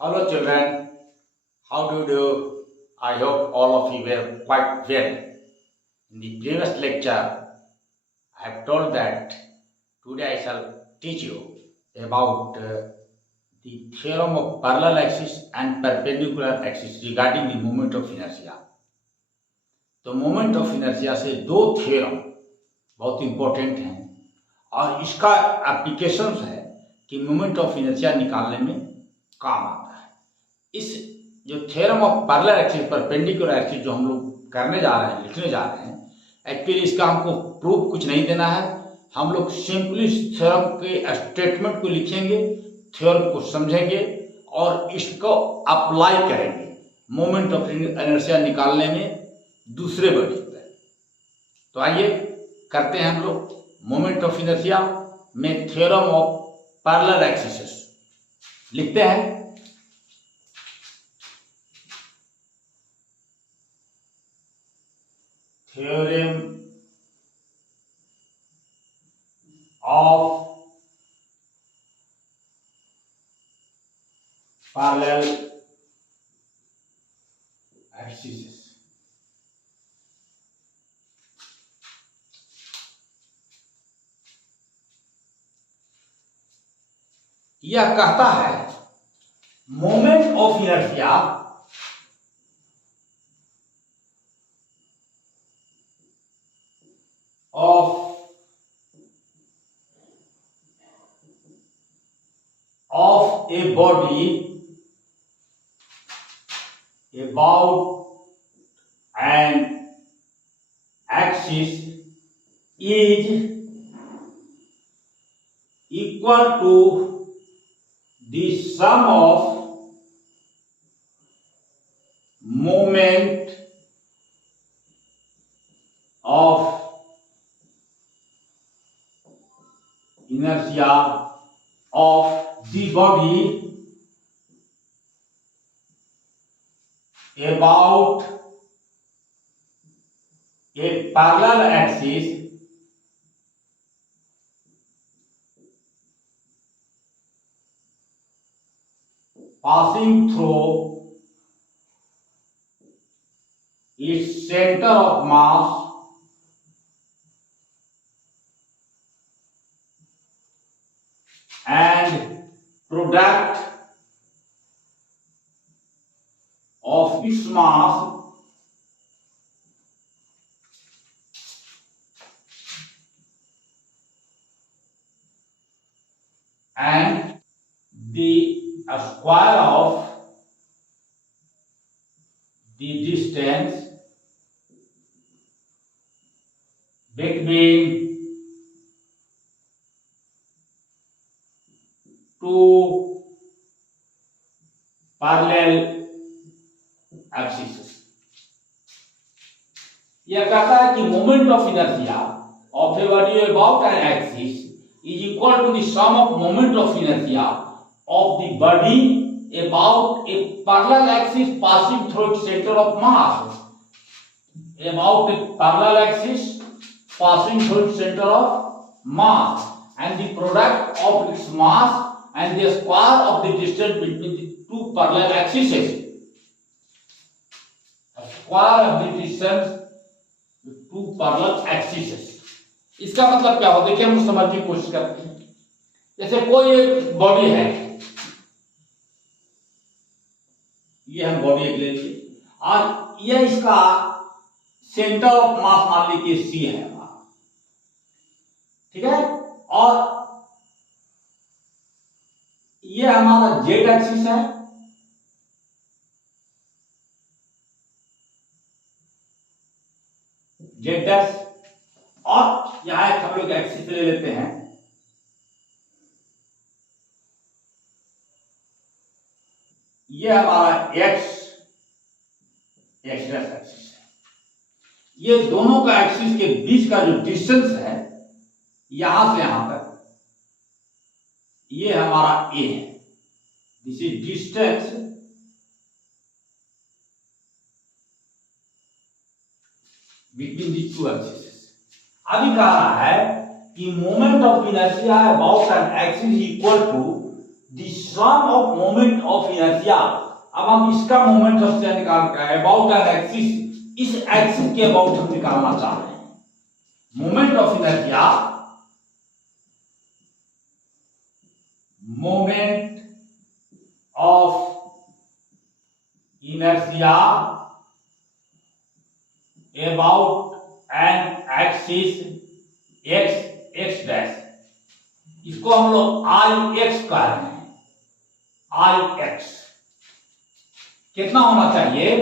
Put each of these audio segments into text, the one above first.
Hello children, how do you do? I hope all of you were quite well. In the previous lecture, I have told that today I shall teach you about the theorem of parallel axis and perpendicular axis regarding the moment of inertia. तो moment of inertia से दो theorem बहुत important हैं और इसका application है कि moment of inertia निकालने में काम आता है। इस जो theorem of parallel axis perpendicular axis जो हम लोग करने जा रहे हैं, लिखने जा रहे हैं, एक्चुअली इसका हमको प्रूफ कुछ नहीं देना है। हम लोग सिंपली इस थ्योरम के स्टेटमेंट को लिखेंगे, थ्योरम को समझेंगे और इसको अप्लाई करेंगे मोमेंट ऑफ इनर्शिया निकालने में दूसरे बॉडी पर। तो आइए करते हैं हम लोग मोमेंट ऑफ इनर्शिया में थ्योरम ऑफ पैरेलल एक्सिस लिखते हैं। Theorem of parallel axes। यह कहता है moment of inertia of a body about an axis is equal to the sum of moment of inertia of the body about a parallel axis passing through its center of mass and product of its mass and the square of the distance between two parallel axes। यह कहता है कि moment of inertia of a body about an axis is equal to the sum of moment of inertia of the body about a parallel axis passing through its center of mass, about a parallel axis passing through its center of mass and the product of its mass and the square of the distance between the two parallel axes, square of the distance with two parallel axes। इसका मतलब क्या हो, देखिए हम समझने की कोशिश करते हैं। जैसे कोई एक बॉडी है, ये हम बॉडी एक ले लीजिए और ये इसका सेंटर ऑफ मास मान लीजिए सी है हमारा, ठीक है, और ये हमारा जेड एक्सिस है, जेड डैश, और यहां एक हम लोग एक्सिस ले लेते हैं, ये हमारा एक्स डैश एक्सिस है। ये दोनों का एक्सिस के बीच का जो डिस्टेंस है यहां से यहां तक, ये हमारा ए है। This is distance between the two axis. अभी कह रहा है कि moment of inertia about an axis equal to the sum of moment of inertia. अब हम इसका मोमेंट ऑफ इनर्शिया निकाल के अबाउट एन एक्सिस, इस एक्सिस के अबाउट हम निकालना चाह रहे हैं। Moment of inertia, moment of inertia about an axis X dash, इसको हम लोग आई एक्स कह रहे हैं। आई एक्स कितना होना चाहिए?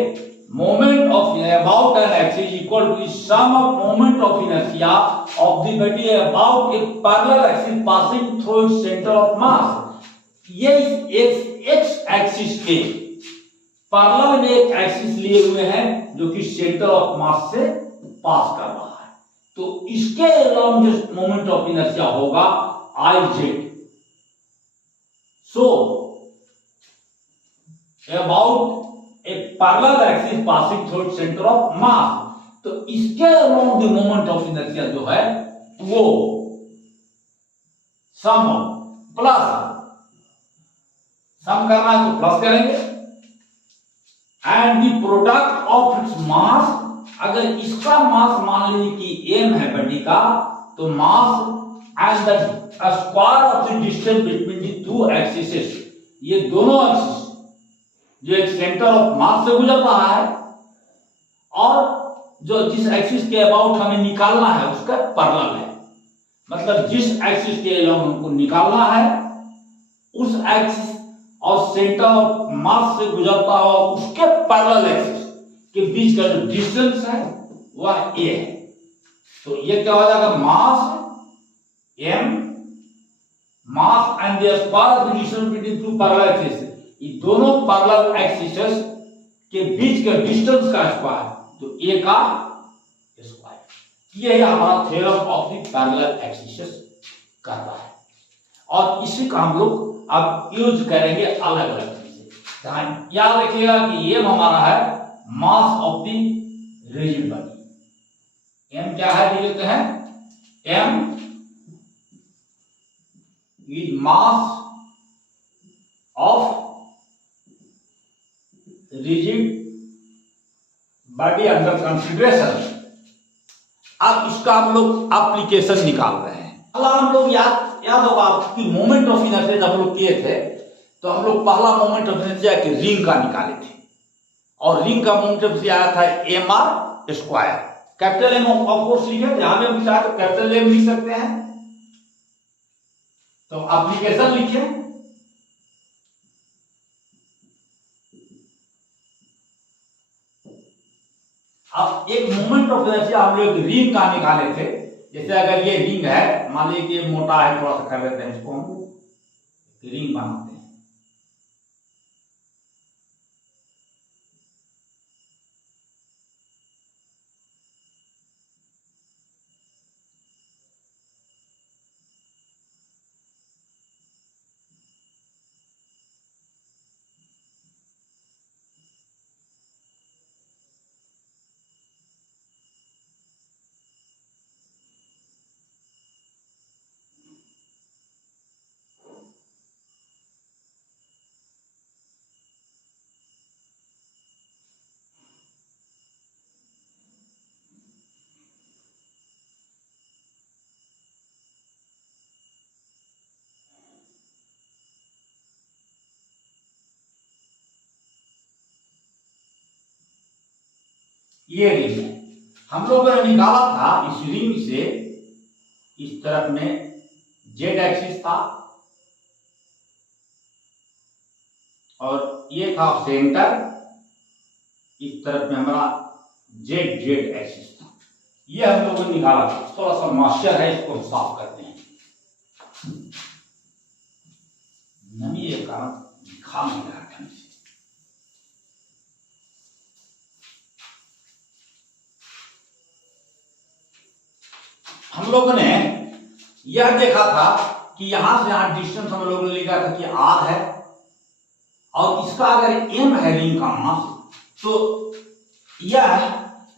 Moment of about an axis equal to sum of moment of inertia of the body about a parallel axis passing through its centre of mass. ये एक्स एक्सिस के पैरेलल में एक एक्सिस लिए हुए हैं जो कि सेंटर ऑफ मास से पास कर रहा है, तो इसके अराउंड जो मोमेंट ऑफ इनर्शिया होगा I Z. So about a parallel axis passing through centre of मास, तो इसके around the moment of inertia जो है वो सम प्लस, सम करना है तो प्लस करेंगे, and the product of its mass. अगर इसका मास मान लीजिए कि m है बॉडी का, तो mass and the square of the distance between the two axis, ये दोनों एक्सिस जो एक सेंटर ऑफ मास से गुजर रहा है और जो जिस एक्सिस के अबाउट हमें निकालना है उसका पैरेलल है, मतलब जिस एक्सिस के अलाउंग हमको निकालना है उस एक्सिस और सेंटर ऑफ मास से गुजरता हुआ उसके पैरेलल एक्सिस के बीच का जो डिस्टेंस है वह a है। तो ये क्या हो जाएगा? मास m, mass and the square of the distance between two parallel axis, ये दोनों पैरेलल एक्सिस के बीच के डिस्टेंस का स्क्वायर, तो a का स्क्वायर। ये हमारा theorem of the parallel axis कर रहा है, और इसी का हम लोग अब यूज करेंगे अलग अलग चीजें। याद रखिएगा कि ये हमारा है mass of the rigid body. m क्या है लिखते हैं? m is mass of rigid body under consideration. अब इसका हम लोग एप्लीकेशन निकाल रहे हैं। हम लोग याद होगा आपकी मोमेंट ऑफ इनर्शिया जब हम लोग किए थे, तो हम लोग पहला मोमेंट ऑफ इनर्शिया के रिंग का निकाले थे, और रिंग का मोमेंट ऑफ इनर्शिया आया था M R square. Capital M of course लिखे, यहां पे हम चाहे तो कैपिटल एम लिख सकते हैं। तो एप्लीकेशन लिखिए, अब एक मोमेंट ऑफ इनर्शिया हम लोग रिंग का निकाले थे। जैसे अगर ये रिंग है, मान लीजिए कि मोटा है, थोड़ा सा कर लेते हैं इसको, हम रिंग बनाते हैं। ये रिंग है, हम लोगों ने निकाला था इस रिंग से, इस तरफ में जेड एक्सिस था और ये था सेंटर, इस तरफ में हमारा जेड जेड एक्सिस था। ये हम लोगों ने निकाला था। थोड़ा सा मॉइस्चर है, इसको साफ करते हैं। नमी ये कारण दिखा नहीं रहा ढंग से। हम लोगों ने यह देखा था कि यहां से यहां डिस्टेंस हम लोगों ने लिखा था कि आर है, और इसका अगर एम है रिंग का मास, तो यह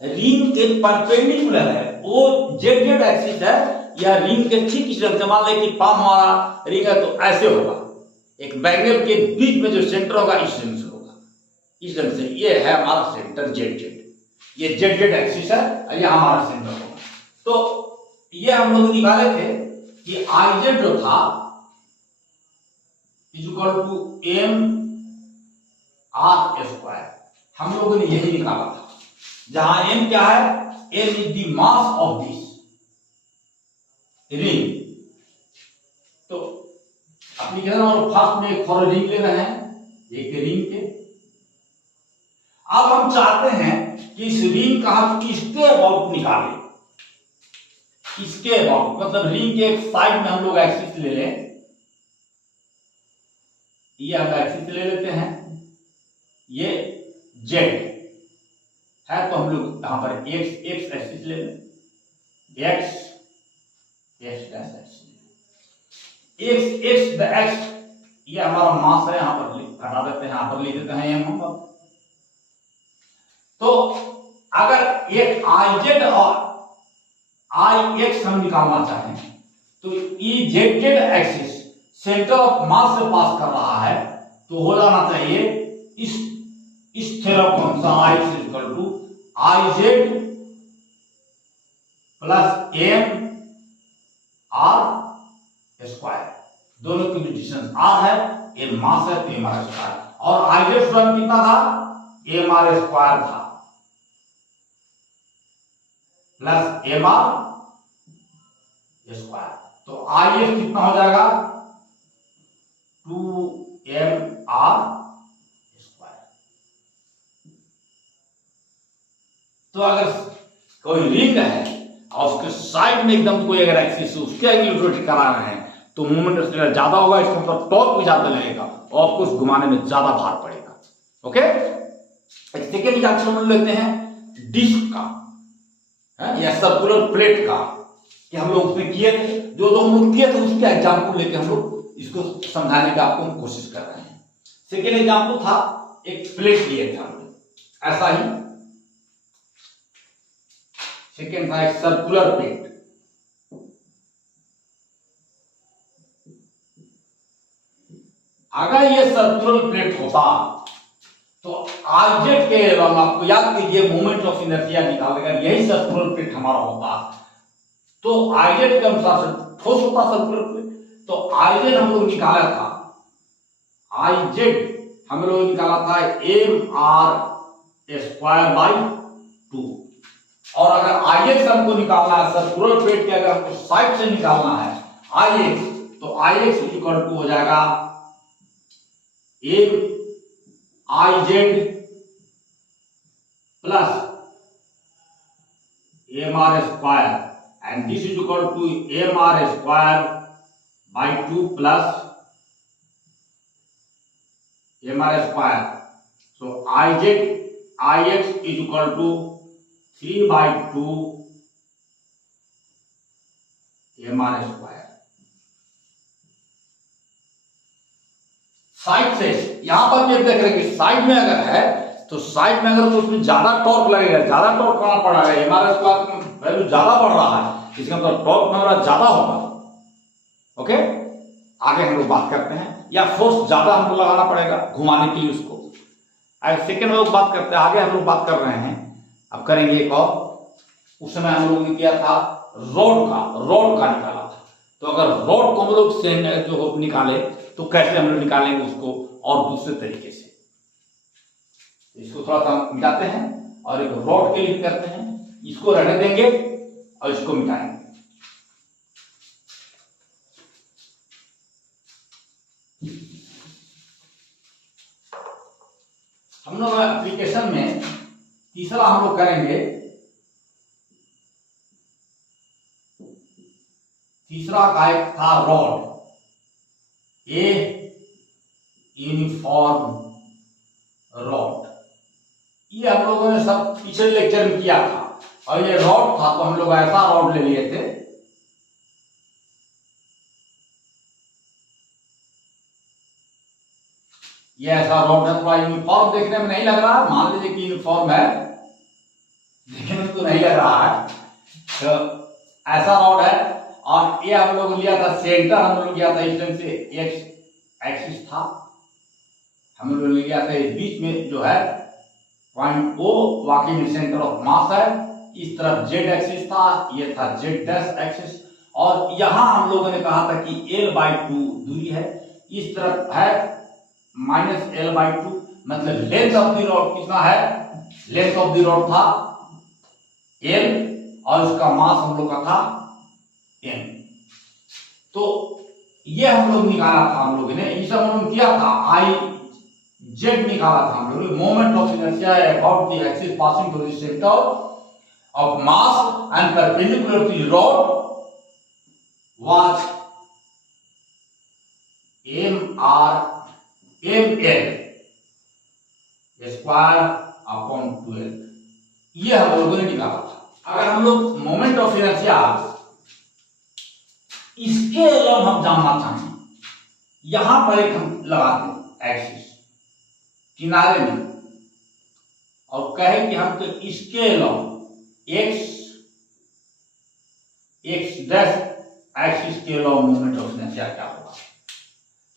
रिंग के परपेंडिकुलर है, वो जेड जेड एक्सिस है, यह रिंग के ठीक इस तरफ से। मान लें कि पाम हमारा रिंग है तो ऐसे होगा, एक मैग्नेट के बीच में जो सेंटर होगा इस ढंग से होगा, इस ढंग से। ये है हमारा सेंटर जेड जेड, ये जेड जेड एक्सिस है और ये हमारा सेंटर होगा। तो ये हम लोग निकाले थे कि आई जेड जो था is equal to M R square, हम लोगों ने यही निकाला था, जहां एम क्या है, M is the mass of this ring. तो अपनी कहते हैं फर्स्ट में एक फॉर रिंग ले रहे हैं, एक रिंग के। अब हम चाहते हैं कि इस रिंग का हम किसके अबाउट निकालें, किसके अबाउट, मतलब रिंग के एक साइड में हम लोग एक्सिस ले लें, ये हम एक्सिस ले लेते हैं, ये जेड है, तो हम लोग यहां पर एक्स एक्स एक्सिस ले लें, x x dash x x x, ये हमारा मास है, यहां पर हटा देते हैं, यहां पर लिख देते हैं एम हम। तो अगर एक आई जेड और आई एक्स हम निकालना चाहें तो E Z Z axis centre of मास से पास कर रहा है, तो हो जाना चाहिए इस थ्योरम को हम I X equal to I Z plus M R square, दोनों की जो डिस्टेंस आर है, ये मास है, तो एम आर स्क्वायर, और आई जेड स्वयं कितना था, एम आर स्क्वायर था प्लस एम आर स्क्वायर, तो आई एफ कितना हो जाएगा, 2m आर स्क्वायर। तो अगर कोई रिंग है और उसके साइड में एकदम कोई अगर एक्सिस उसके एंगल रोटेट करा रहे हैं तो मूवमेंट ज्यादा होगा, इसका मतलब टॉर्क भी ज्यादा लगेगा और आपको घुमाने में ज्यादा भार पड़ेगा। ओके, एक सेकेंड एग्जांपल हम लेते हैं डिस्क का या सर्कुलर प्लेट का, कि हम लोग उसमें किए थे, जो हम लोग किए थे उसके एग्जाम्पल लेके हम लोग इसको समझाने का आपको हम कोशिश कर रहे हैं। सेकेंड एग्जाम्पल था एक प्लेट लिए थे हम लोग, ऐसा ही सेकेंड था एक सर्कुलर प्लेट। अगर ये सर्कुलर प्लेट होता तो आई जेड के आपको याद कीजिए मोमेंट ऑफ इनर्शिया निकालेगा, यही सर्कुलर प्लेट हमारा होता तो आई जेड के अनुसार से ठोस होता सर्कुलर प्लेट, तो आई जेड हम लोग निकाला था, आई जेड हम लोग निकाला था एम आर स्क्वायर बाई 2, और अगर आई एक्स हमको निकालना है सर्कुलर प्लेट के, अगर हमको साइड से निकालना है आई एक्स, तो आई एक्स इक्वल टू हो जाएगा M I Z plus M R square, and this is equal to mr square by 2 plus mr square. So ix is equal to 3 by 2 mr square. Side से यहां पर भी देख रहे हैं कि साइड में अगर है तो साइड में अगर तो उसमें ज्यादा टॉर्क लगेगा, ज्यादा टॉर्क करना पड़ रहा है, एमआर स्क्वायर में वैल्यू ज्यादा बढ़ रहा है, इसका मतलब टॉर्क में हमारा ज्यादा होगा। ओके, आगे हम लोग बात करते हैं, या फोर्स ज्यादा हमको लगाना पड़ेगा घुमाने के लिए उसको। अगर सेकेंड लोग बात करते हैं, आगे हम लोग बात कर रहे हैं, अब करेंगे एक और। उस समय हम लोगों ने किया था रोड का निकाला था, तो अगर रोड को हम लोग जो निकाले तो कैसे हम लोग निकालेंगे उसको, और दूसरे तरीके से इसको थोड़ा सा मिटाते हैं और एक रॉड के लिए करते हैं, इसको रहने देंगे और इसको मिटाएंगे। हम लोग एप्लीकेशन में तीसरा हम लोग करेंगे, तीसरा का एक था रॉड, ए यूनिफॉर्म रॉड, ये हम लोगों ने सब पिछले लेक्चर में किया था, और ये रॉड था तो हम लोग ऐसा रॉड ले लिए थे, ये ऐसा रॉड है, थोड़ा यूनिफॉर्म देखने में नहीं लग रहा, मान लीजिए कि यूनिफॉर्म है, देखने में तो नहीं लग रहा है, तो ऐसा रॉड है, और ये हम लोग लिया था सेंटर, हम लोग लिया था इस ढंग से एक्स एक्सिस था, हम लोगों ने लिया था बीच में जो है पॉइंट O वाकई में सेंटर ऑफ मास है, इस तरफ जेड एक्सिस था, ये था जेड डैश एक्सिस, और यहां हम लोगों ने कहा था कि L/2 दूरी है, इस तरफ है -L/2, मतलब लेंथ ऑफ द रॉड कितना है, लेंथ ऑफ द रॉड था L और उसका मास हम लोग का था M। तो ये हम लोग निकाला था, हम लोगों ने इस हम लोग किया था I Z निकाला था हम लोग, moment of inertia about the axis passing through the centre of mass and perpendicular to the rod was ml square upon 12, ये हम लोगों ने निकाला था। अगर हम लोग मोमेंट ऑफ इनर्शिया इसके अलावा हम जानना चाहें, यहां पर एक हम लगाते हैं एक्सिस किनारे में और कहे कि हमको इसके अलावा एक्स डैश एक्सिस के अलावा मोमेंट ऑफ इनर्शिया क्या होगा,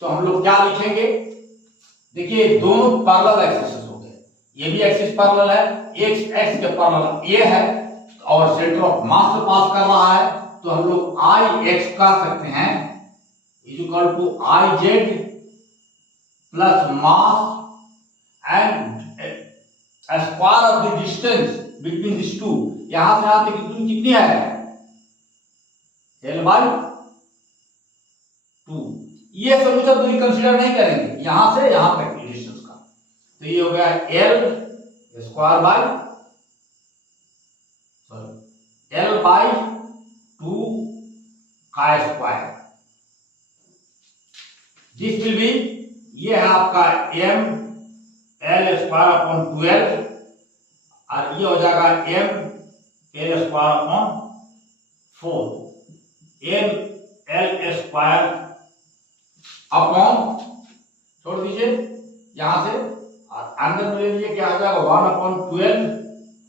तो हम लोग क्या लिखेंगे, देखिए दोनों पैरेलल एक्सिस हो गए, ये भी एक्सिस पैरेलल है, एक्स के पैरेलल ये है और सेंटर ऑफ मास से पास कर रहा है, तो हम लोग आई एक्स कह सकते हैं is equal to I Z plus mass and square of the distance between this two, यहां से यहां तक की दूरी कितनी है L/2, ये सभी दूरी कंसीडर नहीं करेंगे, यहां से यहां तक की डिस्टेंस का, तो ये हो गया L स्क्वायर बाय L/2 का स्क्वायर, दिस विल बी, ये है आपका m L स्क्वायर अपॉन 12 और ये हो जाएगा m L square upon 4, m L square upon, छोड़ दीजिए यहां से और अंदर में ले लीजिए, क्या आ जाएगा 1/12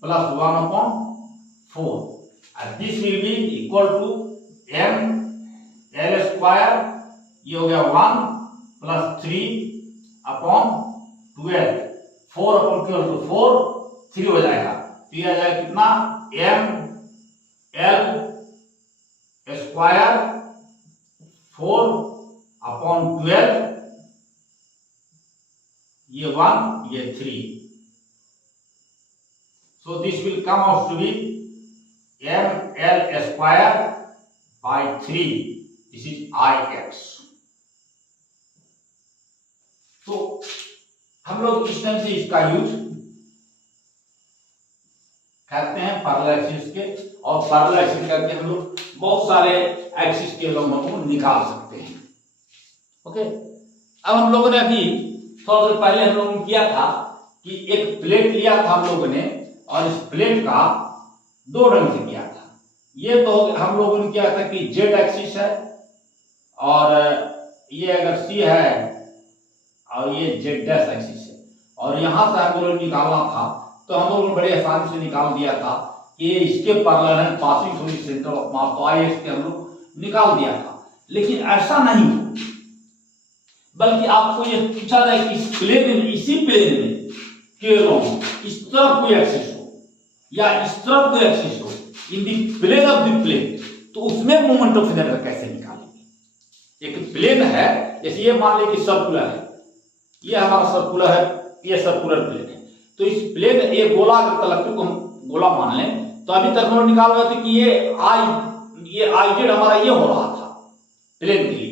प्लस 1/4 और this will be equal to m L square, ये हो गया 1 प्लस 3/12, 4/12 तो 4, 3 हो जाएगा, तो ये आ जाएगा कितना m L स्क्वायर 4/12, ये 1 ये 3, so this will come out to be ml square by 3, this is Ix। तो हम लोग इस टाइम से इसका यूज करते हैं पैरेलल एक्सिस के, और पैरेलल एक्सिस करके हम लोग बहुत सारे एक्सिस के लंबों को निकाल सकते हैं। ओके, अब हम लोगों ने अभी थोड़ा देर पहले हम लोगों ने किया था कि एक प्लेट लिया था हम लोगों ने, और इस प्लेट का दो ढंग से किया था। ये तो हम लोगों ने किया था कि जेड एक्सिस है और ये अगर सी है और ये जेड डैश एक्सिस है, और यहां से हम लोगों ने निकालना था, तो हम लोगों ने बड़े आसानी से निकाल दिया था कि इसके पैरेलल है पासिंग थ्रू सेंटर ऑफ मास, तो आई एक्स के हम लोग निकाल दिया था। लेकिन ऐसा नहीं हो, बल्कि आपको ये पूछा जाए कि इस प्लेन में, इसी प्लेन में केवल इस तरफ कोई एक्सिस हो या इस तरफ कोई एक्सिस हो in the plane of the plane, तो उसमें मोमेंट ऑफ इनर्शिया कैसे निकालेंगे। एक प्लेन है, जैसे ये मान लीजिए कि सर्कुलर है, ये हमारा सर्कुलर है, ये सर्कुलर प्लेन है, तो इस प्लेन ये गोला तलक्टू को हम गोला मान लें, तो अभी तक हम निकाल रहे थे कि ये आई जेड हमारा ये हो रहा था प्लेन के लिए,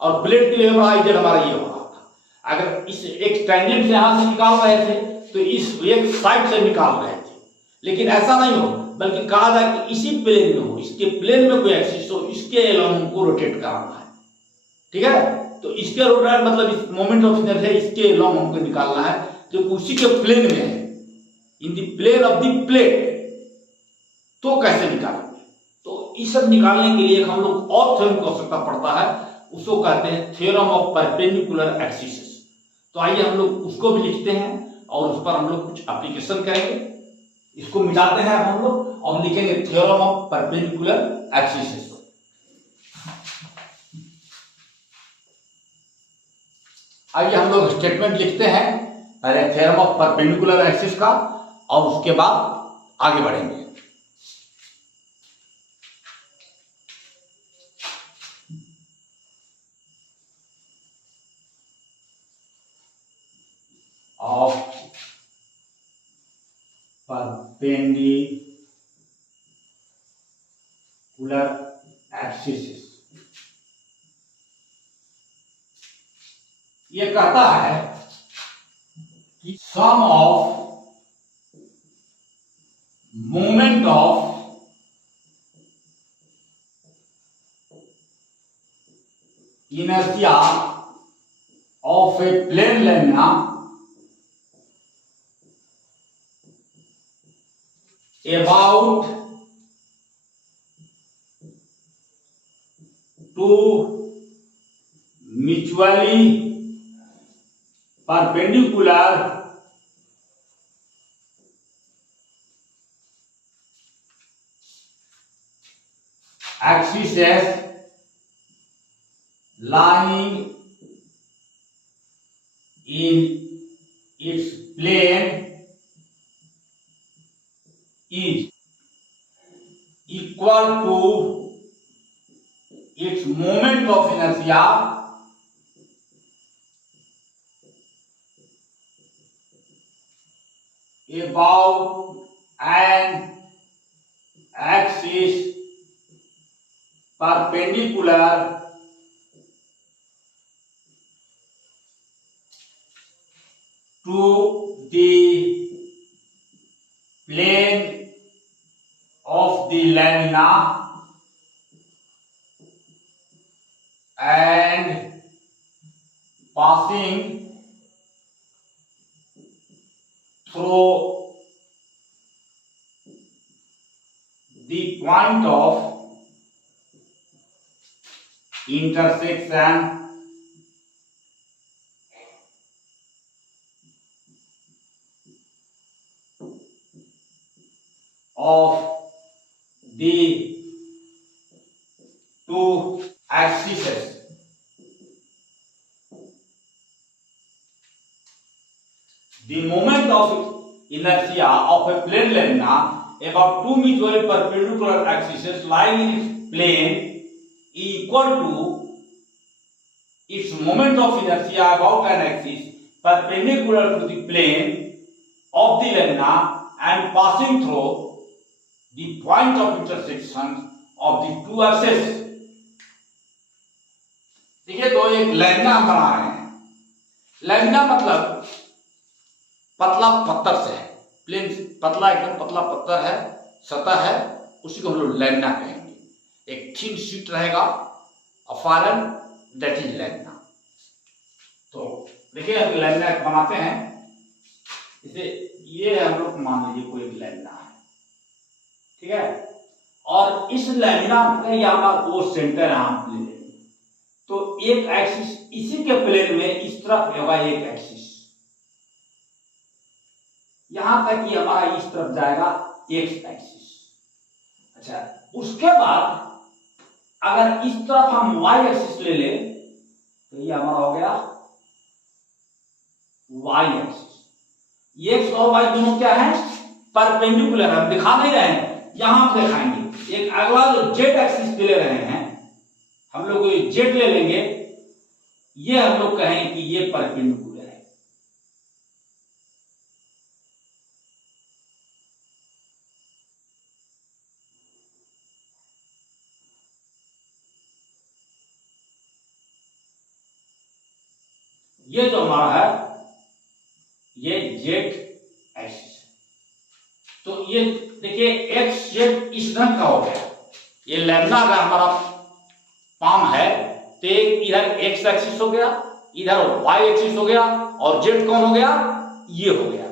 और प्लेट के लिए हमारा आई जेड हमारा ये हो रहा था। अगर इस एक टेंजेंट से यहां से निकाल रहे थे तो इस एक साइड से निकाल रहे थे, लेकिन ऐसा नहीं हो, बल्कि कहा जाए कि इसी प्लेन में हो, इसके प्लेन में कोई एक्सिस हो, इसके एलोंग को रोटेट कराना है। ठीक है, तो इसके रोटेट मतलब इस मोमेंट ऑफ इनर्शिया इसके एलोंग हमको निकालना है, जो उसी के प्लेन में है, in the plane of the plate. तो कैसे निकालेंगे, तो इस सब निकालने के लिए हम लोग और थ्योरम की आवश्यकता पड़ता है, उसको कहते हैं थ्योरम ऑफ परपेंडिकुलर एक्सिस। तो आइए हम लोग उसको भी लिखते हैं और उस पर हम लोग कुछ एप्लीकेशन करेंगे। इसको मिटाते हैं हम लोग और लिखेंगे थ्योरम ऑफ परपेंडिकुलर एक्सिस। आइए हम लोग स्टेटमेंट लिखते हैं, पहले थ्योरम ऑफ परपेंडिकुलर एक्सिस का और उसके बाद आगे बढ़ेंगे। ऑफ perpendicular axes, ये कहता है कि sum of moment of inertia of a plane lamina about two mutually perpendicular axes lying in its plane is equal to its moment of inertia about an axis perpendicular to the plane of the lamina and passing through the point of intersection of the two axes. The moment of inertia of a plane lamina about two mutually perpendicular axes lying in its plane is equal to its moment of inertia about an axis perpendicular to the plane of the lamina and passing through the point of intersection of the two axes. देखिए, तो एक lamina हम बना रहे हैं। Lamina मतलब पतला पत्थर से है, प्लेन पतला, एकदम पतला पत्थर है, सतह है, उसी को हम लोग लैमिना कहेंगे। एक थिन शीट रहेगा of iron, that is lamina. तो देखिए, अब लैमिना बनाते हैं। इसे ये हम लोग मान लीजिए कोई लैमिना है, ठीक है, और इस लैमिना का ये हमारा वो सेंटर हम ले लेंगे। तो एक एक्सिस इसी के प्लेन में इस तरफ होगा, एक एक्सिस यहां तक कि हमारा इस तरफ जाएगा एक्स एक्सिस। अच्छा, उसके बाद अगर इस तरफ हम वाई एक्सिस ले लें तो ये हमारा हो गया वाई एक्सिस। एक्स और वाई दोनों क्या है? परपेंडिकुलर। हम दिखा नहीं रहे हैं, यहां हम दिखाएंगे। एक अगला जो जेड एक्सिस ले रहे हैं हम लोग, ये जेड ले लेंगे, ये हम लोग कहें कि ये परपेंडिकुलर है। ये जो हमारा है ये जेड एक्सिस है। तो ये देखिए, एक्स जेड इस ढंग का हो गया। ये लैम्डा का हमारा पाम है, तो इधर एक्स एक्सिस हो गया, इधर वाई एक्सिस हो गया, और जेड कौन हो गया? ये हो गया।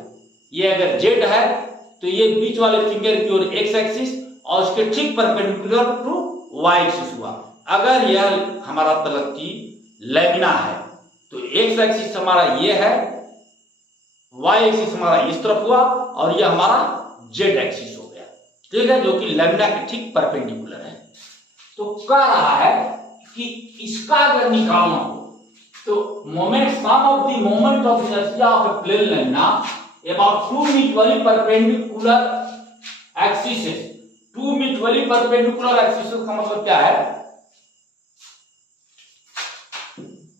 ये अगर जेड है तो ये बीच वाले फिंगर की ओर एक्स एक्सिस और उसके ठीक परपेंडिकुलर टू वाई एक्सिस हुआ। अगर यह हमारा तलक्की लैमिना है तो एक्स एक्सिस हमारा ये है, वाई एक्सिस हमारा इस तरफ हुआ, और यह हमारा जेड एक्सिस हो गया, ठीक है, जो कि लैमिना के ठीक परपेंडिकुलर है। तो कह रहा है कि इसका अगर निकालना हो तो moment sum of the moment of inertia of a plane lamina about two mutually perpendicular axis. Two mutually perpendicular axis का मतलब क्या है?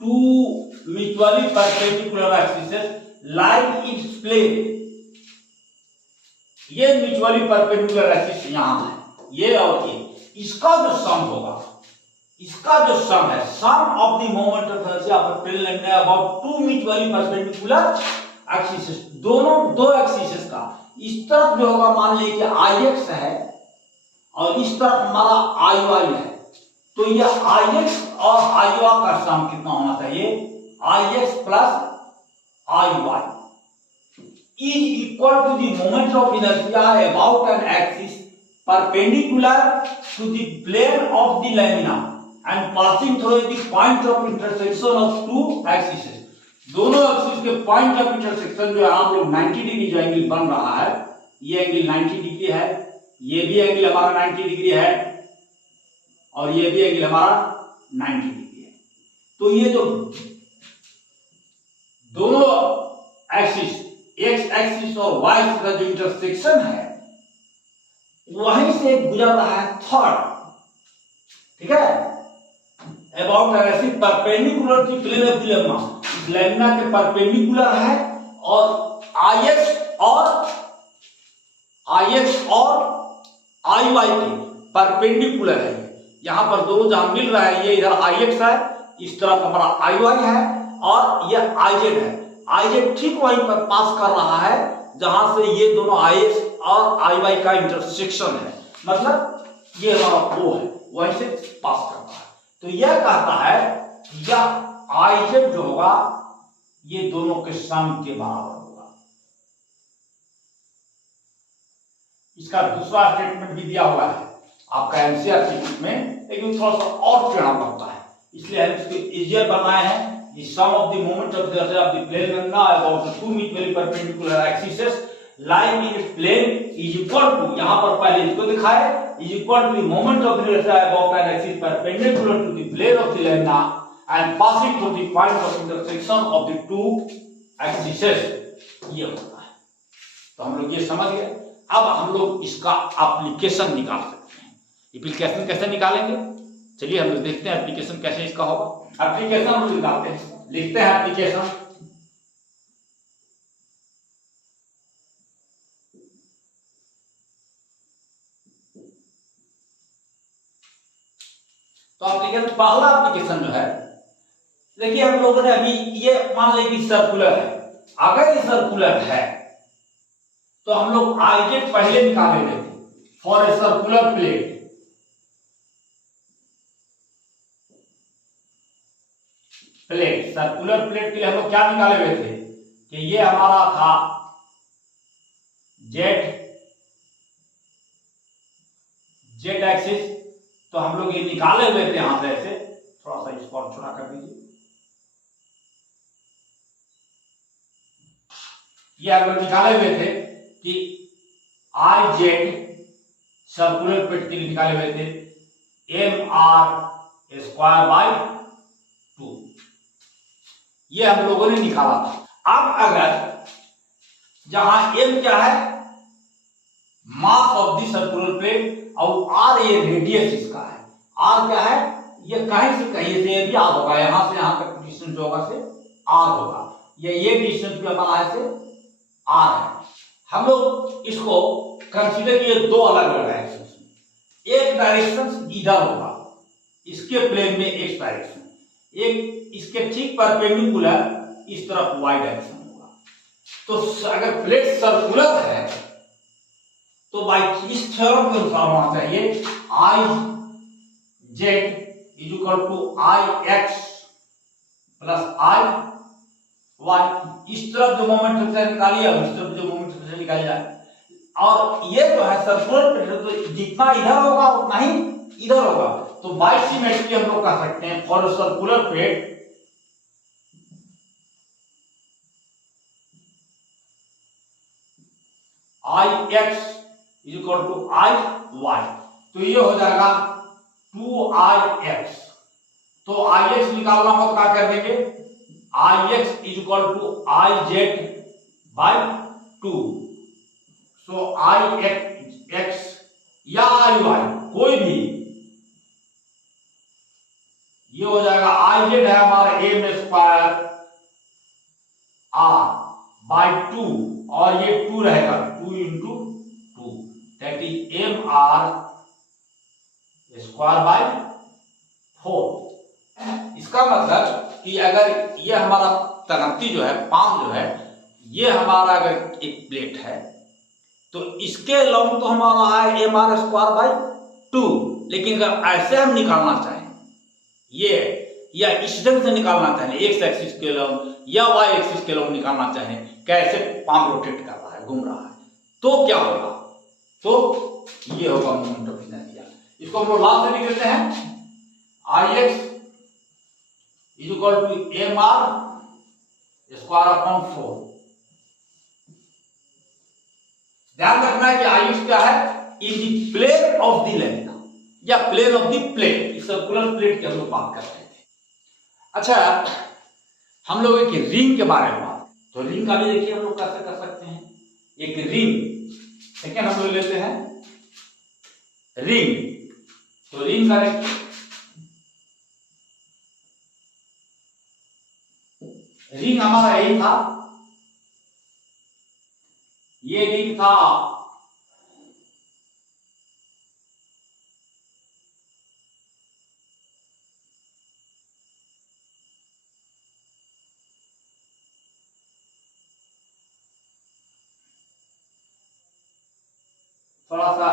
Two mutually perpendicular axis like its plane. ये म्यूचुअली परपेंडिकुलर एक्सिस यहां है, ये और ये, इसका जो सम होगा, इसका जो सम है, sum of the moment of inertia of plane lamina about two mutually perpendicular axis, दोनों दो एक्सिस का, इस तरफ जो होगा मान लीजिए कि आई एक्स है और इस तरफ हमारा आई वाई है, तो यह आई एक्स और आई वाई का सम कितना होना चाहिए? I X plus I Y is equal to the moment of inertia about an axis perpendicular to the plane of the lamina and passing through the point of intersection of two axes। दोनों axis के point of intersection जो है हम लोग 90 degree जो angle बन रहा है, ये एंगल 90 डिग्री है, ये भी एंगल हमारा 90 डिग्री है और ये भी एंगल हमारा 90 डिग्री है। तो ये जो दोनों एक्सिस एक्स एक्सिस और वाई का जो इंटरसेक्शन है वहीं से गुजर रहा है थर्ड, ठीक है, अबाउट ऐसी perpendicular to plane of the lamina, lamina के परपेंडिकुलर है और आई एक्स और आई वाई के परपेंडिकुलर है। यहां पर दोनों जहां मिल रहा है, ये इधर आई एक्स है, इस तरफ हमारा आई वाई है और यह आई जेड है। आई जेड ठीक वहीं पर पास कर रहा है जहां से ये दोनों आई एक्स और आई वाई का इंटरसेक्शन है, मतलब ये हमारा ओ है, वहीं से पास कर रहा है। तो यह कहता है यह आई जेड जो होगा ये दोनों के सम के बराबर होगा। इसका दूसरा स्टेटमेंट भी दिया हुआ है आपका एनसीईआरटी बुक में, लेकिन थोड़ा सा और टेढ़ा पड़ता है, इसलिए हम इसको इजियर बनाए हैं। The sum of the moment of the inertia of the plane lambda about the two mutually perpendicular axes lying in its plane is equal to, यहाँ पर पहले इसको दिखाए, is equal to the moment of the inertia about an axis perpendicular to the plane of the lambda and passing through the point of intersection of the two axes। ये होता है। तो हम लोग ये समझ गए। अब हम लोग इसका एप्लीकेशन निकाल सकते हैं। एप्लीकेशन कैसे निकालेंगे? चलिए हम लोग देखते हैं एप्लीकेशन कैसे इसका होगा। एप्लीकेशन हम लोग निकालते हैं, लिखते हैं एप्लीकेशन। तो एप्लीकेशन, पहला एप्लीकेशन जो है, देखिए हम लोगों ने अभी ये मान लें कि सर्कुलर है, अगर ये सर्कुलर है तो हम लोग आई जेड पहले निकाले थे for a circular plate. Circular plate के लिए हम लोग क्या निकाले हुए थे कि ये हमारा था जेड एक्सिस, तो हम लोग ये निकाले हुए थे यहां से ऐसे, थोड़ा सा इसको और छोटा कर दीजिए, ये हम लोग निकाले हुए थे कि आई जेड सर्कुलर प्लेट के लिए निकाले हुए थे एम आर स्क्वायर बाय 2, ये हम लोगों ने निकाला था। अब अगर जहां एम क्या है, mass of the circular plate, और आर ये रेडियस इसका है, आर क्या है, ये कहीं से कहीं से भी आर होगा, यहां से यहां तक डिस्टेंस जो होगा से आर होगा, ये डिस्टेंस भी हमारा है से आर है। हम लोग इसको कंसीडर किए दो अलग अलग डायरेक्शन, एक डायरेक्शन इधर होगा, इसके प्लेन में एक्स डायरेक्शन, एक इसके ठीक परपेंडिकुलर इस तरफ वाई डायरेक्शन होगा। तो अगर प्लेट सर्कुलर है तो बाई इस थ्योरम के अनुसार होना चाहिए I Z is equal to I X plus I Y. इस तरफ जो मोमेंट निकालिए और इस तरफ जो मोमेंट निकाल जाए, और ये जो है सर्कुलर प्लेट, तो जितना इधर होगा उतना ही इधर होगा। तो बाई सिमेट्री हम लोग कह सकते हैं for circular plate I X is equal to I Y, तो ये हो जाएगा 2 आई एक्स। तो आई एक्स निकालना हो तो क्या कर देंगे, I X is equal to I Z by 2। So I X या आई वाई कोई भी, ये हो जाएगा आई जेड है हमारा एम स्क्वायर आर बाय 2 और ये 2 रहेगा 2 into 2 that is M R square by 4। इसका मतलब कि अगर ये हमारा तगत्ती जो है, पाम जो है, ये हमारा अगर एक प्लेट है तो इसके लॉन्ग तो हमारा है एम आर स्क्वायर बाय 2, लेकिन अगर ऐसे हम निकालना चाहें ये, या इस ढंग से निकालना चाहें एक्स एक्सिस के लॉन्ग या वाई एक्सिस के लॉन्ग निकालना चाहें, कैसे पाम रोटेट कर रहा है, घूम रहा है, तो क्या होगा, तो ये होगा मोमेंट ऑफ इनर्शिया। इसको हम लोग लास्ट में लिख देते हैं I X is equal to M R square upon 4। ध्यान रखना है कि आई एक्स क्या है, in the plane of the length या plane of the plate, circular plate की हम लोग बात कर रहे थे। अच्छा, हम लोग एक रिंग के बारे में बात, तो रिंग का भी देखिए हम लोग कैसे कर सकते हैं। एक रिंग, सेकेंड हम लोग लेते हैं रिंग, तो रिंग का रिंग हमारा यही था, ये रिंग था थोड़ा सा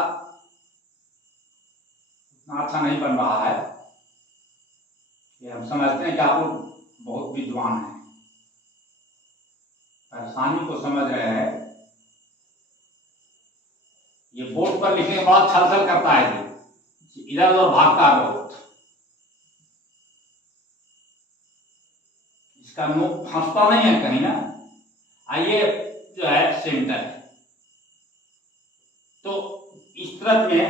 अच्छा नहीं बन रहा है, ये हम समझते हैं कि आप लोग बहुत विद्वान हैं, परेशानी को समझ रहे हैं। ये बोर्ड पर लिखने के बाद छल छल करता है, इधर उधर भागता है बहुत, इसका मुंह फंसता नहीं है कहीं ना। आइए जो है सेंटर, तो इस तरफ में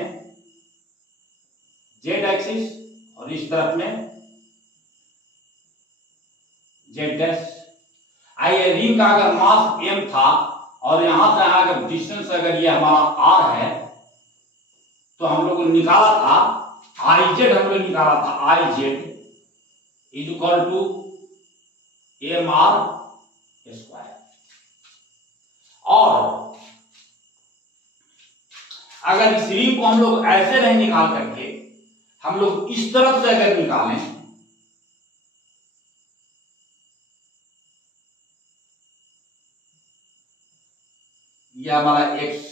जेड एक्सिस और इस तरफ में जेड डैश। आइए रिंग का अगर मास m था और यहां से अगर डिस्टेंस अगर ये हमारा r है, तो हम लोग निकाला था आई जेड, हम लोग निकाला था I Z is equal to M R square. और अगर इस रिंग को हम लोग ऐसे नहीं निकाल करके हम लोग इस तरफ से अगर निकालें, ये हमारा एक्स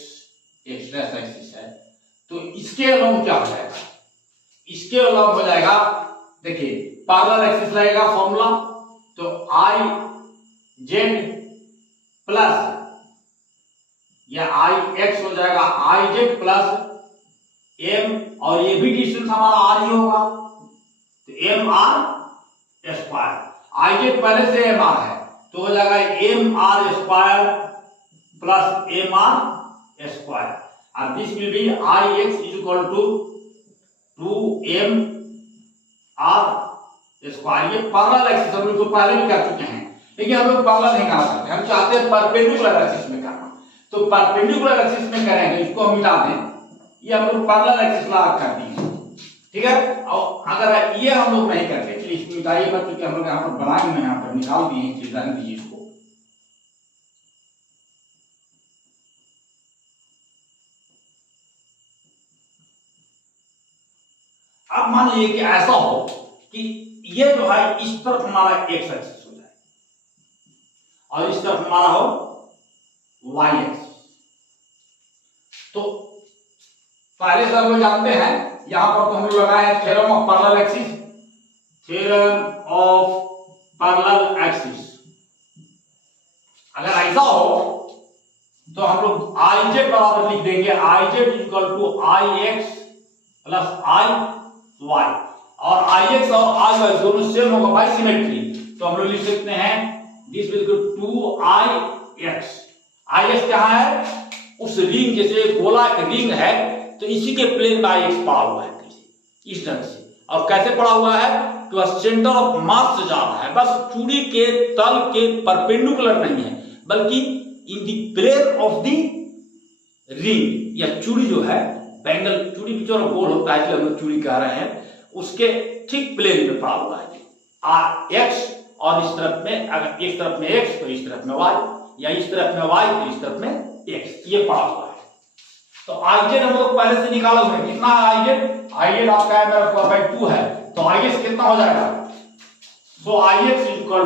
डैश एक्सिस है, तो इसके अलोंग क्या हो जाएगा, इसके अलोंग हो जाएगा, देखिए पैरेलल एक्सिस लगेगा फॉर्मूला, तो आई जेड प्लस या आई एक्स हो जाएगा आई जेड प्लस एम, और ये भी डिस्टेंस हमारा आर ही होगा, तो M R square. I Z पहले से एम आर है, तो हो जाएगा M R square plus M R square, और this will be I X is equal to 2m R square. ये पैरेलल एक्सिस हम लोग तो पहले भी कर चुके हैं, लेकिन हम लोग पैरेलल नहीं कर सकते, हम चाहते हैं परपेंडिकुलर एक्सिस में करना, तो परपेंडिकुलर एक्सिस में करेंगे, इसको हम मिटा दें, ये हम लोग पैरेलल एक्सिस लगा कर दिए, ठीक है। और अगर ये हम लोग नहीं करते, चलिए इसको मिटाइए बच्चों, क्योंकि हम लोग यहाँ पर बनाएंगे, यहाँ पर निकाल दिए चीज, रहने दीजिए इसको। अब मान लीजिए कि ऐसा हो कि ये जो है इस तरफ हमारा एक्स एक्सिस हो जाए और इस तरफ हमारा हो वाई एक्सिस, तो पहले से हम लोग जानते हैं, यहां पर तो हम लोग लगाए हैं theorem of parallel axis, theorem of parallel axis. अगर ऐसा हो तो हम लोग आई जेड बराबर लिख देंगे I Z equal to I X plus I Y, और आई एक्स और आई वाई दोनों सेम होगा बाय सिमेट्री, तो हम लोग लिख सकते हैं this will equal to I X. I X क्या है, उस रिंग, जैसे गोला एक रिंग है तो इसी के प्लेन में आई एक्स पड़ा हुआ है इस ढंग से, और कैसे पड़ा हुआ है, कि वह सेंटर ऑफ मास से ज्यादा है, बस चूड़ी के तल के परपेंडिकुलर नहीं है, बल्कि in the plane of the ring, या चूड़ी जो है, बैंगल चूड़ी भी जो गोल होता है, हम लोग चूड़ी कह रहे हैं, उसके ठीक प्लेन में पड़ा हुआ है एक्स, और इस तरफ में, अगर इस तरफ में एक्स तो इस तरफ में वाई, या इस तरफ में वाई तो इस तरफ में एक्स, ये पड़ा हुआ है। तो आईजेड हम लोग पहले से निकाला हुआ है, कितना आईजेड, आईजेड आपका है मेरा 4/2 है, तो आईएक्स कितना हो जाएगा, सो I X is equal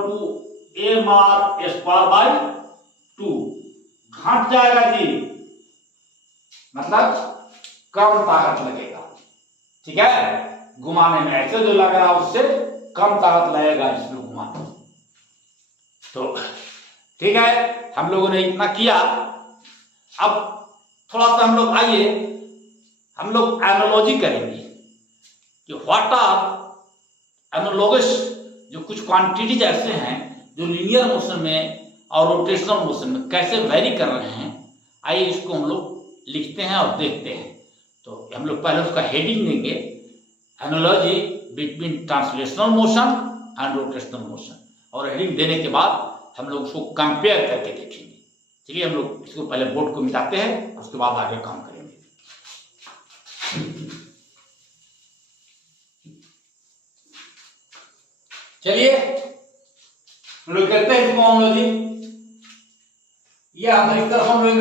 to M R square by 2, घट जाएगा जी, मतलब कम ताकत लगेगा, ठीक है, घुमाने में, ऐसे जो लग रहा है उससे कम ताकत लगेगा इसमें घुमाने। तो ठीक है, हम लोगों ने इतना किया। अब थोड़ा सा हम लोग आइए, हम लोग एनालॉजी करेंगे कि व्हाट आर एनालॉगस, जो कुछ क्वांटिटीज ऐसे हैं जो लीनियर मोशन में और रोटेशनल मोशन में कैसे वेरी कर रहे हैं, आइए इसको हम लोग लिखते हैं और देखते हैं। तो हम लोग पहले उसका हेडिंग देंगे, analogy between translational motion and rotational motion, और हेडिंग देने के बाद हम लोग उसको कंपेयर करके देखेंगे। चलिए हम लोग इसको पहले बोर्ड को मिटाते हैं, उसके बाद आगे काम करेंगे। चलिए हम लोग करते हैं इसको एनालॉजी। ये हम इस तरफ हम लोग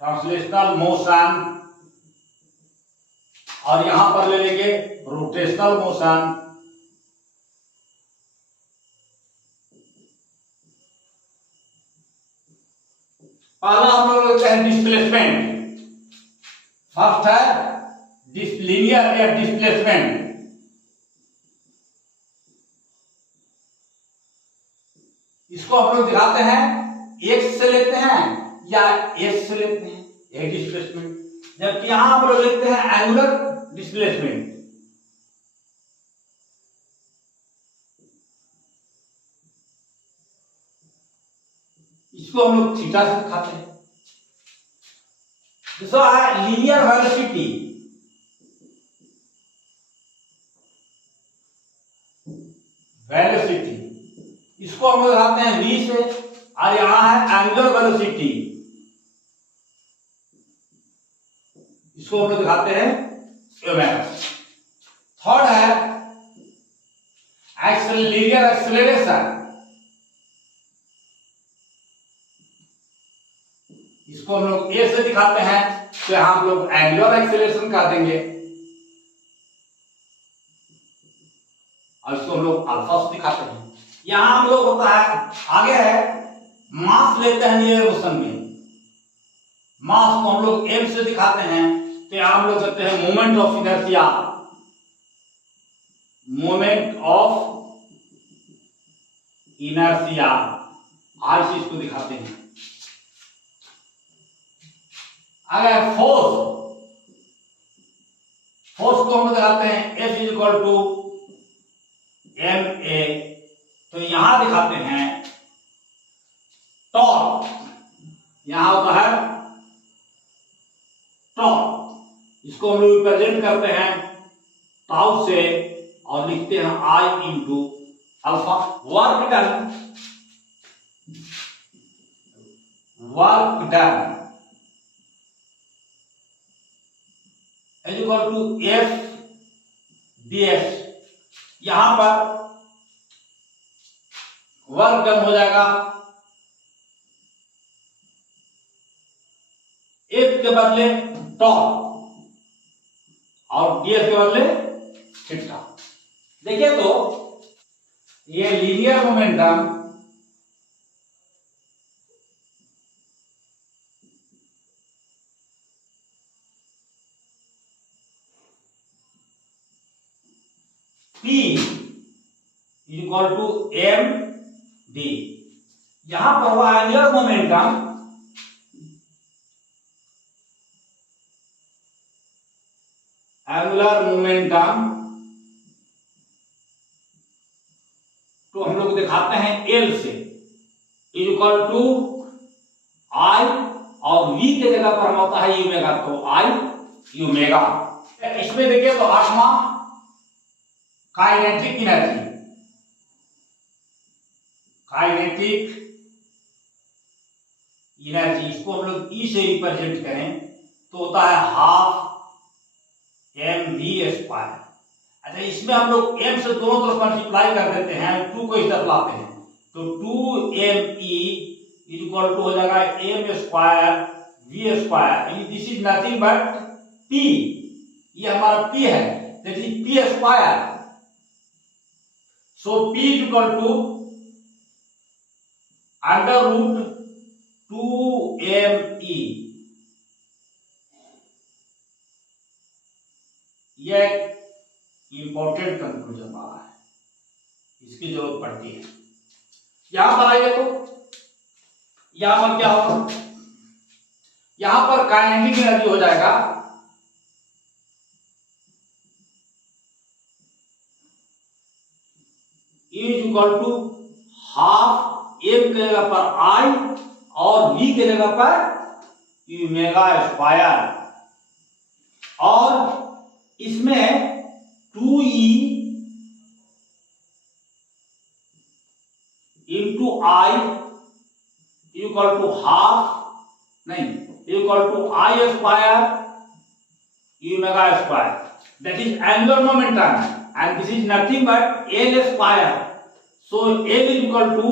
ट्रांसलेशनल मोशन, और यहां पर ले लेंगे रोटेशनल मोशन, पहला हम लोग लेते हैं डिस्प्लेसमेंट, फर्स्ट है लीनियर या डिस्प्लेसमेंट, इसको हम लोग दिखाते हैं एक्स से लेते हैं या एस से लेते हैं, एक डिस्प्लेसमेंट, जबकि यहां हम लोग लेते हैं एंगुलर डिस्प्लेसमेंट। इसको हम लोग थीटा से दिखाते हैं। दूसरा है लीनियर वेलोसिटी, इसको हम लोग दिखाते हैं v से, और यहां है एंगुलर वेलोसिटी, इसको हम लोग दिखाते हैं ओमेगा। थर्ड है लीनियर एक्सेलरेशन, इसको हम लोग ए से दिखाते हैं, तो यहां हम लोग एंगुलर एक्सेलरेशन कर देंगे, और इसको हम लोग अल्फा से दिखाते हैं। यहां हम लोग होता है, आगे है मास लेते हैं लीनियर मोशन में, मास को हम लोग m से दिखाते हैं, तो यहां हम लोग कहते हैं मोमेंट ऑफ इनर्शिया, आर से इसको दिखाते हैं। आगे फोर्स को हम दिखाते हैं F is equal to ma, तो यहां दिखाते हैं टॉर्क, यहां होता है टॉर्क, इसको हम लोग रिप्रेजेंट करते हैं टाउ से, और लिखते हैं I into alpha. Work done is equal to F ds, यहां पर वर्क डन हो जाएगा F के बदले टॉर्क और ds के बदले थीटा। देखिए तो ये linear momentum P equal to M D, यहां पर हुआ एंगुलर मोमेंटम तो हम लोग दिखाते हैं एल से, इज इक्वल टू आई, और v के जगह पर होता है यूमेगा, तो आई यूमेगा। इसमें देखिए तो 8वां काइनेटिक एनर्जी, काइनेटिक एनर्जी, इसको हम लोग ई से रिप्रेजेंट करें तो होता है हाफ mv²। अच्छा, इसमें हम लोग m से दोनों तरफ मल्टीप्लाई कर देते हैं, 2 को इस तरफ लाते हैं, तो 2me इज इक्वल टू हो जाएगा m² v², this is nothing but p, ये हमारा p है, that is p²। So p is equal to √2me। ये इंपॉर्टेंट कंक्लूजन रहा है, इसकी जरूरत पड़ती है। यहां पर आइए तो यहां पर क्या होगा, यहां पर काइनेटिक एनर्जी हो जाएगा is equal to half m के जगह पर i और v के जगह पर यूमेगा², और इसमें 2e into i equal to half, नहीं, equal to i² omega, that is angular momentum, and this is nothing but l²। So l is equal to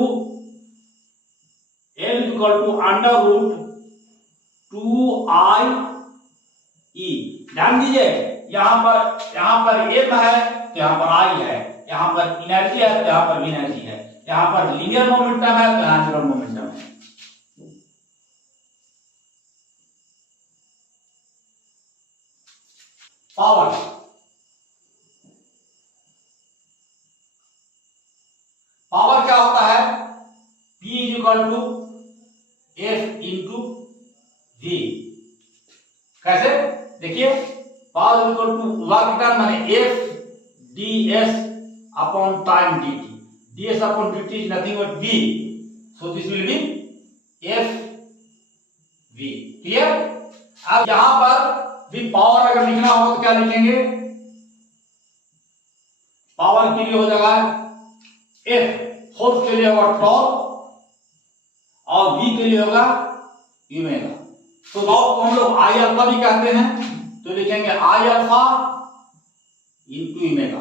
√2ie। ध्यान दीजिए, यहां पर m है तो यहां पर i है, यहां पर एनर्जी है तो यहां पर भी एनर्जी है, यहां पर लीनियर मोमेंटम है तो यहां एंगुलर मोमेंटम है। पावर, पावर क्या होता है, P is equal to F into V। कैसे, देखिए, power equal to work done माने F ds upon time dt, ds upon dt is nothing but V, so this will be F V। Clear. अब यहां पर भी power अगर लिखना हो तो क्या लिखेंगे, पावर के लिए हो जाएगा F, फोर्स के लिए होगा टॉर्क, और V के लिए होगा यूमेगा। तो टॉर्क को हम लोग I अल्फा भी कहते हैं, तो लिखेंगे I अल्फा इंटू यूमेगा।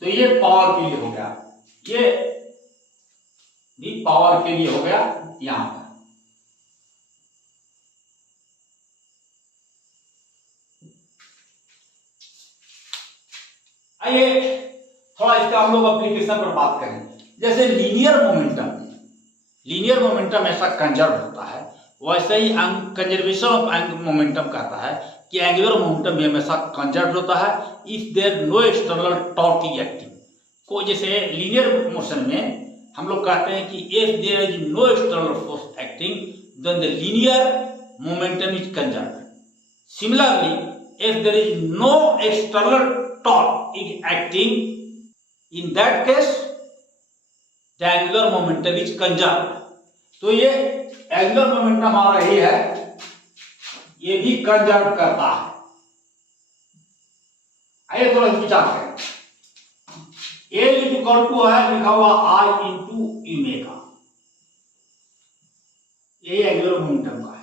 तो ये पावर के लिए हो गया, ये भी पावर के लिए हो गया यहां पर। आइए थोड़ा इसका हम लोग एप्लीकेशन पर बात करें। जैसे लीनियर मोमेंटम ऐसा कंजर्व होता है, वैसे ही कंजर्वेशन ऑफ मोमेंटम कहता है कि एंगुलर मोमेंटम भी हमेशा कंजर्व होता है if there no external torque is acting. को जैसे लीनियर मोशन में हम लोग कहते हैं कि if there is no external force acting then the linear momentum is conserve. Similarly if there is no external torque is acting, in that case the angular momentum is conserved। तो ये angular momentum हमारा ही है, ये भी conserve करता है। आइए थोड़ा विचार करें। A इज इक्वल टू है लिखा हुआ I इंटू यूमेगा, यही एंगुलर मोमेंटम का है।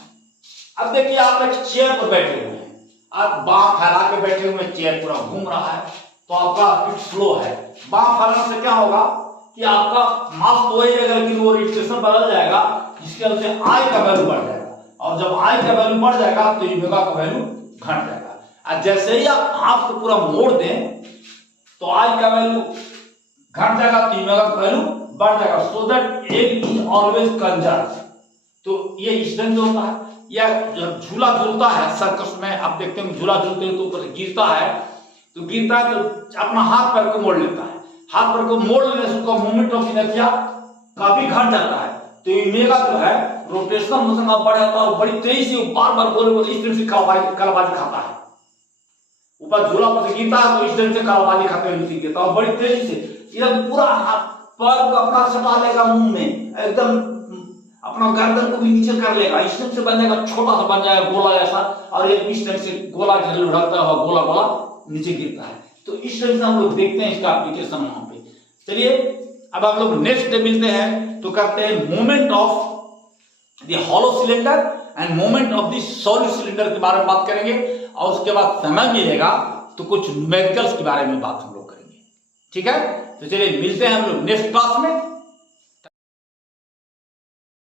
अब देखिए आप एक चेयर पर बैठे हुए हैं, आप बांह फैला के बैठे हुए, चेयर पूरा घूम रहा है, तो आपका स्पीड स्लो है। बांह फैलाने से क्या होगा कि आपका मास तो वही रहेगा, लेकिन वो रोटेशन बदल जाएगा, जिसके वजह से आई का वैल्यू बढ़ जाएगा, और जब आई का वैल्यू बढ़ जाएगा तो यूमेगा का वैल्यू घट जाएगा। और जैसे ही आप हाथ को पूरा मोड़ दें तो आई का वैल्यू घट जाएगा तो यूमेगा का वैल्यू बढ़ जाएगा, so that egg is always conserve. तो ये स्ट्रेंथ होता है। या जब झूला झूलता है सर्कस में, आप देखते हैं झूला झूलते हैं तो ऊपर से गिरता है, तो अपना हाथ पैर को मोड़ लेता है, हाथ पैर को मोड़ लेने से उसका मूवमेंट ऑफ इनर्शिया काफी घट जाता है। तो यूमेगा जो है रोटेशनल मोशन का बढ़ जाता है और बड़ी तेजी से बार बार गोले इस तरह से कलाबाजी खाता है। ऊपर झूला पर से गिरता है तो इस तरह से कलाबाजी खाते हुए नीचे गिरता है, और बड़ी तेजी से एकदम पूरा पैर को अपना सटा लेगा मुंह में एकदम, अपना गर्दन को भी नीचे कर लेगा, इस टाइप से बन जाएगा, छोटा सा बन जाएगा गोला जैसा, और ये इस टाइप से गोला जैसे लुढ़कता हुआ गोला गोला नीचे गिरता है। तो इस टाइप से हम लोग देखते हैं इसका एप्लीकेशन वहां पे। चलिए अब हम लोग नेक्स्ट डे मिलते हैं, तो करते हैं movement of the hollow cylinder and movement of the solid cylinder के बारे में बात करेंगे, और उसके बाद समय मिलेगा तो कुछ न्यूमेरिकल्स के बारे में बात हम लोग करेंगे। ठीक है, तो चलिए मिलते हैं हम लोग नेक्स्ट क्लास में।